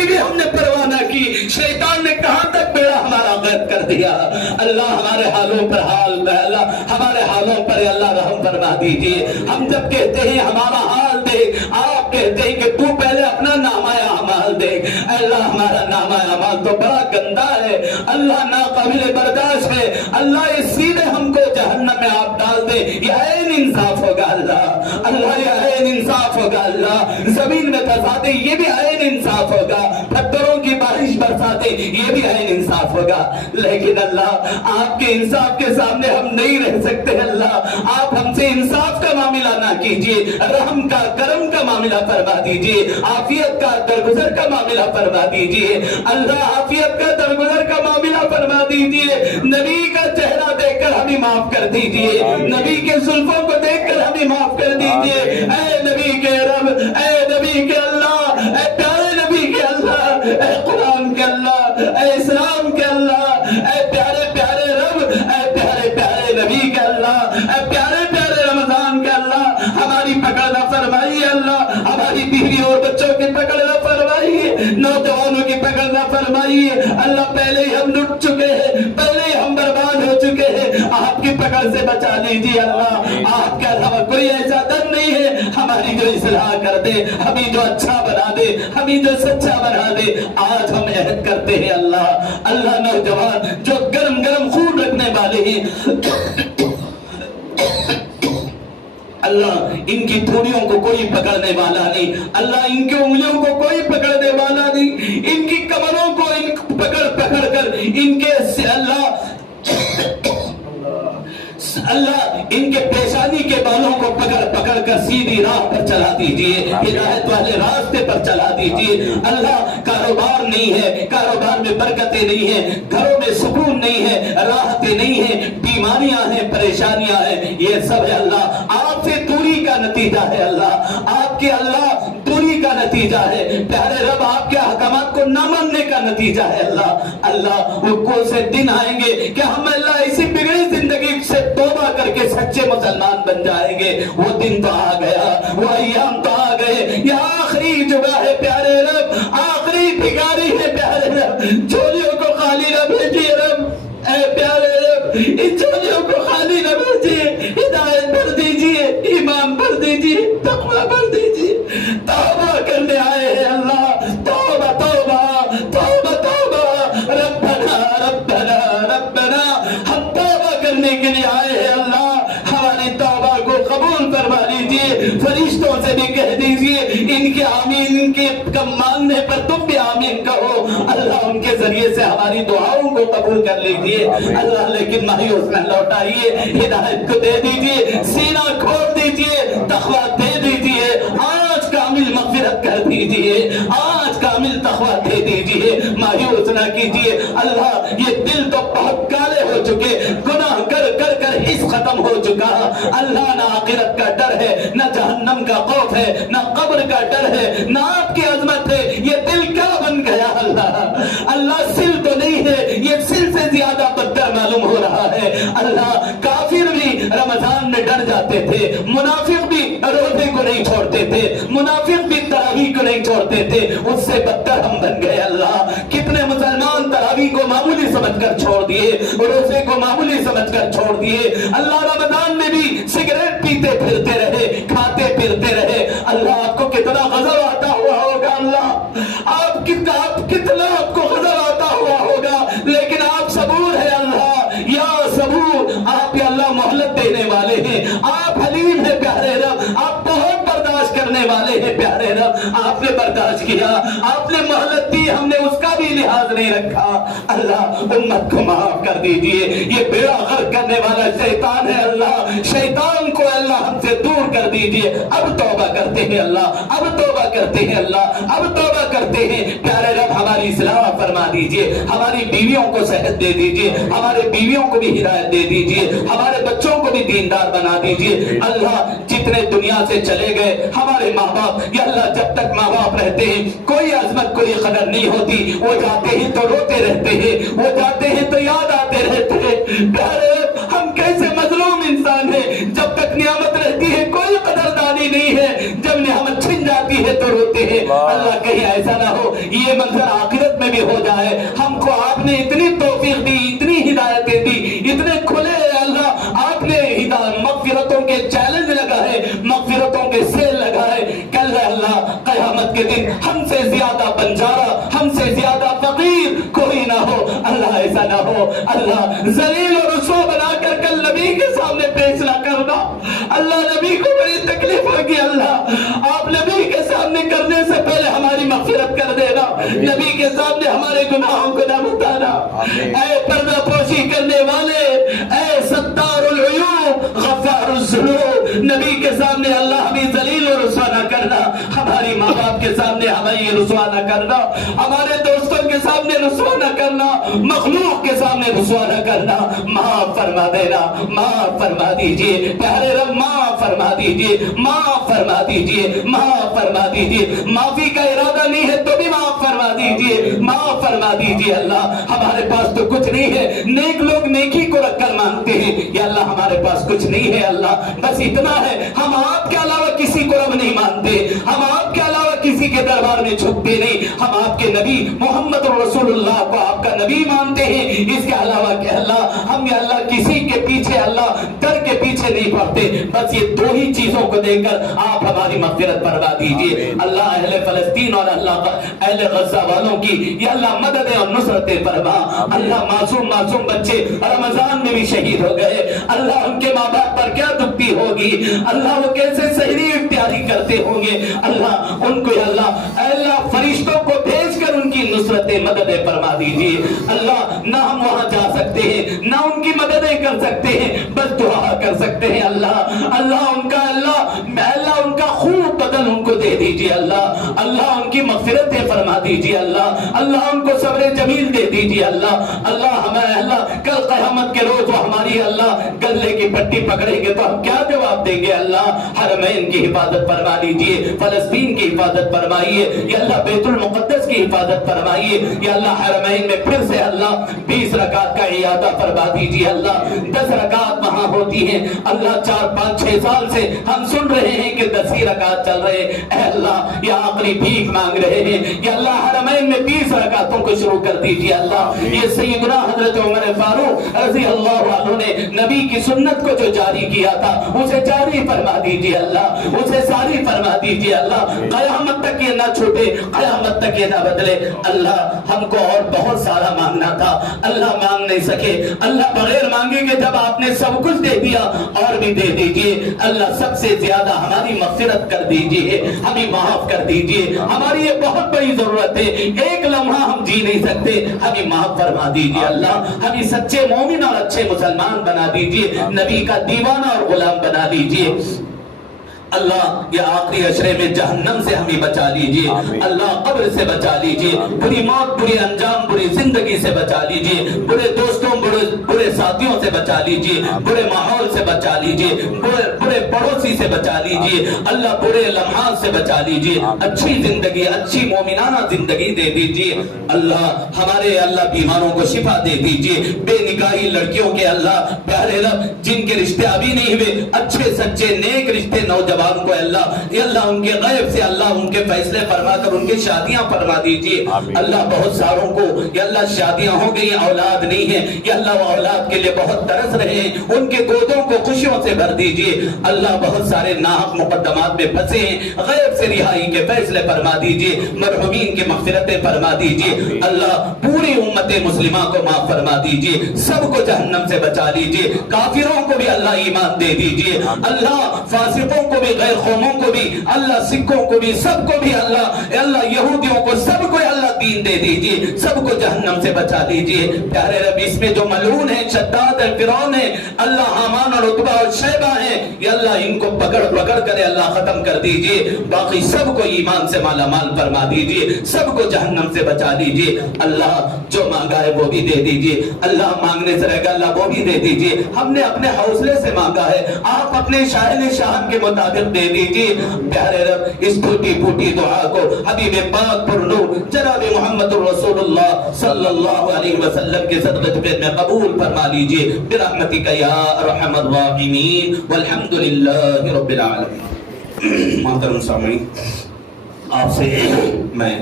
کی بھی ہم نے پرواہ نہ کی، شیطان نے کہاں تک بیڑا ہمارا غرق کر دیا۔ اللہ ہمارے حالوں پر اللہ ہمارے حالوں پر اللہ رحم فرما دیجئے۔ ہم جب کہتے ہیں ہمارا حال دیکھ، آپ کہتے ہیں کہ تو پہلے اپنا نامہ اعمال دیکھ۔ اللہ ہمارا نامہ اعمال تو بڑا گندا ہے، اللہ ناقابل برداشت ہے، اللہ اس سیدھے ہم کو جہنم میں آپ ڈال دے، یہ عین انصاف ہوگا اللہ، اللہ یہ عین انصاف ہوگا اللہ۔ زمین میں دھسا دے یہ بھی عین انصاف ہوگا، پتھروں کی بارش برسا دے یہ بھی عین انصاف ہوگا، لیکن اللہ آپ کے انصاف کے سامنے ہم نہیں رہ سکتے۔ اللہ آپ ہم سے انصاف کا معاملہ نہ کیجئے، رحم کا کرم کا معاملہ فرما دیجئے، عافیت کا درگزر کا معاملہ فرما دیجئے، اللہ عافیت کا درگزر کا معاملہ فرما دیجئے۔ نبی کا چہرہ دیکھ کر ہمیں معاف کر دیجئے، نبی کے زلفوں کو دیکھ کر ہمیں معاف کر دیجئے۔ اے نبی کے رب، اے نبی کے اللہ، اے پیارے نبی کے اللہ، اے قرآن کے اللہ، اے اسلام کے اللہ، اے پیارے پیارے رب، اے پیارے پیارے نبی کے اللہ، اے پیارے پیارے رمضان کے اللہ، ہماری پکڑ نہ فرمائیے اللہ، ہماری بیوی اور بچوں کی پکڑ نہ فرمائیے، نوجوانوں کی پکڑ نہ فرمائیے اللہ، پہلے ہی ہم لٹ چکے ہیں، پہلے ہی ہم برباد ہو چکے ہیں، آپ کی پکڑ سے بچا لیجیے اللہ، آپ کے علاوہ کوئی ایسا در نہیں ہے، ہماری جو اصلاح کر دے، ہمیں جو اچھا بنا دے، ہمیں جو سچا بنا دے۔ آج ہم عہد کرتے ہیں اللہ، اللہ نوجوان جو گرم گرم خون رکھنے والے ہیں اللہ، ان کی تھوڑیوں کو کوئی پکڑنے والا نہیں، اللہ ان کی انگلیوں کو کوئی پکڑنے والا نہیں، ان کی کمروں کو پکڑ پکڑ کر ان کے اللہ ان کے پیشانی کے بالوں کو پکڑ پکڑ کر سیدھی راہ پر چلا دیجئے، ہدایت والے راستے پر چلا دیجئے اللہ۔ کاروبار نہیں ہے، کاروبار میں برکتیں نہیں ہیں، گھروں میں سکون نہیں ہے، راحتیں نہیں ہیں، بیماریاں ہیں، پریشانیاں ہیں، یہ سب ہے اللہ آپ سے دوری کا نتیجہ ہے اللہ، آپ کے اللہ دوری کا نتیجہ ہے، پیارے رب آپ کے احکامات کو نہ ماننے کا نتیجہ ہے اللہ۔ اللہ وہ کون سے دن آئیں گے کہ ہم اللہ اسی بگڑی زندگی سے توبہ کر کے سچے مسلمان بن جائیں گے، وہ دن تو آ گیا، وہ ایام تو آ گئے، یہ آخری جگہ ہے پیارے رب، آخری بھگاری ہے پیارے رب، جھولیوں کو خالی نہ بھیجیے رب، اے پیارے رب ان جھولیوں کو خالی نہ بھیجیے، ہدایت بھر دیجیے، ایمان بھر دیجیے، تقوی بھر دیجیے، توبہ کرنے آئے ہیں اللہ، توبہ توبہ توبہ توبہ، ربنا ربنا ربنا، ہم توبہ کرنے کے لیے آئے ہیں اللہ، ہماری توبہ کو قبول فرما لیجیے، فرشتوں سے بھی کہہ دیجیے ان کے آمین، ان کے ماننے پر تم بھی آمین کہو اللہ، ان کے ذریعے سے ہماری دعاؤں کو قبول کر لیجیے اللہ، لیکن مایوس نہ لوٹائیے، ہدایت کو دے دیجیے، سینہ کھول دیجیے، تقویٰ دے دیجیے، آج کامل مغفرت کر دیجیے، آج کامل تقویٰ دے دیجیے، مایوس نہ کیجیے اللہ، یہ دل تو بہت کالے ہو چکے، گناہ کر کر کر حس ختم ہو چکا اللہ، نہ آخرت کا ڈر ہے، نہ جہنم کا خوف ہے، نہ قبر کا ڈر ہے، نہ آپ کی عظمت ہے، یہ دل کیا بن گیا اللہ، اللہ سل تو نہیں ہے، یہ سل سے زیادہ بدتر معلوم ہو رہا ہے اللہ، کافر بھی رمضان میں ڈر جاتے تھے، منافق بھی روزے کو نہیں چھوڑتے تھے، منافق بھی تراویح کو نہیں چھوڑتے تھے، اس سے بدتر ہم بن گئے اللہ، کتنے مسلمان تراویح کو معمولی سمجھ کر چھوڑ دیے، روزے کو معمولی سمجھ کر چھوڑ دیے اللہ، رمضان میں بھی سگریٹ پیتے پھرتے رہے، کھاتے پھرتے رہے اللہ، آپ کو کتنا غضب آتا ہوا ہوگا اللہ، آپ کتنا آپ کو غضب آتا ہوا ہوگا، لیکن آپ صبور ہے اللہ، یا صبور، آپ یا اللہ مہلت دینے والے ہیں، آپ حلیم ہے پیارے رب، آپ بہت برداشت کرنے والے ہیں پیارے رب، آپ نے برداشت کیا، آپ نے مہلت دی، ہم نے اس کا بھی لحاظ نہیں رکھا اللہ، امت کو معاف کر دیجئے، یہ بیڑا غرق کرنے والا شیطان ہے اللہ، شیطان کو اللہ ہم سے دور کر دیجئے، اب توبہ کرتے ہیں اللہ، اب توبہ کرتے ہیں اللہ، اب توبہ کرتے ہیں پیارے رب، ہماری اصلاح فرما دیجئے، ہماری بیویوں کو صحت دے دیجئے، ہمارے بیویوں کو بھی ہدایت دے دیجئے، ہمارے بچوں کو بھی دیندار بنا دیجئے اللہ، جتنے دنیا سے چلے گئے ہمارے ماں باپ یا اللہ، جب تک ماں باپ رہتے ہیں کوئی عظمت کوئی قدر نہیں ہوتی، وہ جاتے ہیں تو روتے رہتے ہیں، وہ جاتے ہیں تو یاد آتے رہتے ہیں پیارے رب، ہم کیسے مظلوم انسان ہیں، جب تک نعمت رہتی ہے کوئی قدردانی نہیں ہے، جب نعمت چھن جاتی آتی ہے تو روتے ہیں. اللہ کہیں ایسا نہ ہو یہ منظر آخرت میں بھی ہو جائے. ہم کو آپ نے اتنی توفیق دی, اتنی ہدایتیں دی, اتنے کھلے اللہ آپ نے مغفرتوں کے چیلنج لگائے, مغفرتوں کے سیل لگائے. کل اللہ قیامت کے دن ہم سے زیادہ بنجارا, ہم سے زیادہ فقیر کوئی نہ ہو. اللہ ایسا نہ ہو اللہ ذلیل اور رسوا بنا کر کل نبی کے سامنے پیش نہ کرنا. اللہ نبی کو بڑی تکلیف ہوگی. اللہ آپ نبی کے سامنے کرنے سے پہلے ہماری مغفرت کر دینا, نبی کے سامنے ہمارے گناہوں کو نہ بتانا. اے پردہ پوشی کرنے والے, اے ستار العیوب غفار الذنوب, نبی کے سامنے اللہ ہمیں ذلیل و رسوا نہ کرنا, ہماری ماں باپ کے سامنے ہمیں رسوا نہ کرنا, ہمارے دوستوں کے سامنے رسوا نہ کرنا, مخلوق کے سامنے رسوا نہ کرنا. معاف فرما دینا, معاف فرما دیجئے پیارے رب, معاف فرما دیجئے, معاف فرما دیجئے, معاف فرما دیجئے. معافی کا ارادہ نہیں ہے تو بھی معاف فرما دیجئے, معاف فرما دیجئے. اللہ ہمارے پاس تو کچھ نہیں ہے, نیک لوگ نیکی کو رکھ کر مانگتے ہیں, یا اللہ ہمارے پاس کچھ نہیں ہے. اللہ بس اتنا ہے, ہم آپ کے علاوہ کسی کو رب نہیں مانتے, ہم آپ کے علاوہ کسی کے دربار میں جھکتے نہیں, ہم آپ کے نبی محمد رسول اللہ کو آپ کا نبی مانتے ہیں. اس کے علاوہ کہ اللہ ہم یا اللہ کسی کے پیچھے, اللہ در کے پیچھے نہیں پڑتے. بس یہ دو ہی چیزوں کو دے کر آپ ہماری مغفرت فرما دیجئے. اللہ اہل فلسطین اور اللہ اہل غزہ والوں کی یا اللہ مدد اور نصرت فرما. اللہ معصوم بچے رمضان میں بھی شہید ہو گئے, اللہ ان کے ماں باپ پر کیا دکھتی ہوگی, اللہ وہ کیسے سحری اختیاری کرتے ہوں گے. اللہ ان کو اللہ فرشتوں کو بھیج کر ان کی نصرت مدد فرما دیجئے. اللہ نہ ہم وہاں جا سکتے ہیں, نہ ان کی مددیں کر سکتے ہیں, بس دعا کر سکتے ہیں. اللہ ان کا خوب بدن ان کو دے دیجئے. اللہ ان کی مغفرتیں فرما دیجئے. اللہ ان کو صبر جمیل دے دیجئے. اللہ ہمیں کل قیامت کے روز وہ ہماری اللہ گلے کی پٹی پکڑیں گے تو ہم کیا جواب دیں گے. اللہ حرمین کی حفاظت فرما لیجئے, فلسطین کی حفاظت فرمائیے, یا اللہ بیت المقدس کی حفاظت فرمائیے. یا اللہ حرمین میں پھر سے اللہ 20 رکعت کا اعادہ فرما دیجئے. اللہ 10 رکعت وہاں ہوتی ہیں. اللہ 4 5 6 سال سے ہم سن رہے ہیں کہ 10 ہی رکعت چل رہے. اے اللہ یہ آخری بھیک مانگ رہے ہیں, یا اللہ حرمین میں 20 رکعتوں کو شروع کر دیجئے. اللہ یہ سیدنا حضرت عمر فاروق رضی اللہ عنہ نے نبی کی سنت کو جو جاری کیا تھا اسے جاری فرما دیجئے. اللہ اسے ساری فرما دیجئے. اللہ قیامت تک یہ نہ چھوٹے, قیامت تک یہ نہ بدلے. اللہ ہم کو اور بہت سارا مانگنا تھا, اللہ مانگ نہیں سکے. اللہ بغیر مانگے کہ جب آپ نے سب کچھ دے دیا اور بھی دے دیجئے. اللہ سب سے زیادہ ہماری مغفرت کر دیجئے, ہمیں معاف کر دیجئے. ہماری یہ بہت بڑی ضرورت ہے, ایک لمحہ ہم جی نہیں سکتے, ہمیں معاف فرما دیجئے. اللہ ہمیں سچے مومن اور اچھے مسلمان بنا دیجئے, نبی کا دیوانہ اور غلام بنا دیجئے. اللہ یہ آخری عشرے میں جہنم سے ہمیں بچا لیجئے. اللہ قبر سے بچا لیجئے, بری موت, بری انجام, بری زندگی سے بچا لیجئے, برے دوستوں, برے ساتھیوں سے بچا لیجئے, برے ماحول سے بچا لیجئے, برے پڑوسی سے بچا لیجئے. اللہ برے لمحات سے بچا لیجئے, اچھی زندگی, اچھی مومنانہ زندگی دے دیجئے. اللہ ہمارے اللہ بیماروں کو شفا دے دیجئے. بے نکاحی لڑکیوں کے اللہ پیارے رب جن کے رشتے ابھی نہیں ہوئے, اچھے سچے نیک رشتے نوجوان کو اللہ ان کے غیب سے اللہ ان کے فیصلے فرما کر ان کے شادیاں فرما دیجئے. اللہ بہت ساروں کو یا اللہ شادیاں ہو گئی, اولاد نہیں ہے, یا اللہ وہ اولاد کے لیے بہت ترس رہے ہیں, ان کے گودوں کو خوشیوں سے بھر دیجئے. اللہ بہت سارے ناحق مقدمات میں پھنسے ہیں, غیب سے رہائی کے فیصلے فرما دیجئے, مرحومین کی مغفرتیں فرما دیجئے. اللہ پوری امت مسلمہ کو معاف فرما دیجئے, سب کو جہنم سے بچا لیجئے. کافروں کو بھی اللہ ایمان دے دیجئے. اللہ فاسقوں کو بھی, غیر قوموں کو بھی, اللہ سکھوں کو بھی, سب کو بھی اللہ یہودیوں کو, سب کو اللہ دین دے دیجئے, سب کو جہنم سے بچا دیجئے. پیارے رب اس میں جو ملعون ہیں, شداد ہیں, فرعون ہیں, اللہ حامان اور عتبہ اور شیبہ ہیں, یا اللہ ان کو پکڑ کر اللہ ختم کر دیجئے. باقی سب کو ایمان سے مالا مال فرما دیجئے, سب کو جہنم سے بچا دیجئے. اللہ جو مانگا ہے وہ بھی دے دیجئے. اللہ مانگنے سے رہے گا, اللہ وہ بھی دے دیجئے. ہم نے اپنے حوصلے سے مانگا ہے, آپ اپنے شاہن شاہن کے مطابق دے دیجئے. پیارے رب اس ٹوٹی پھوٹی دعا کو حبیب پاک پر نور جناب محمد رسول اللہ صلی اللہ علیہ وسلم کے صدقے میں قبول فرما لیجئے برحمتک یا ارحم الراحمین والحمد للہ رب العالمین. محترم سامعین, آپ سے میں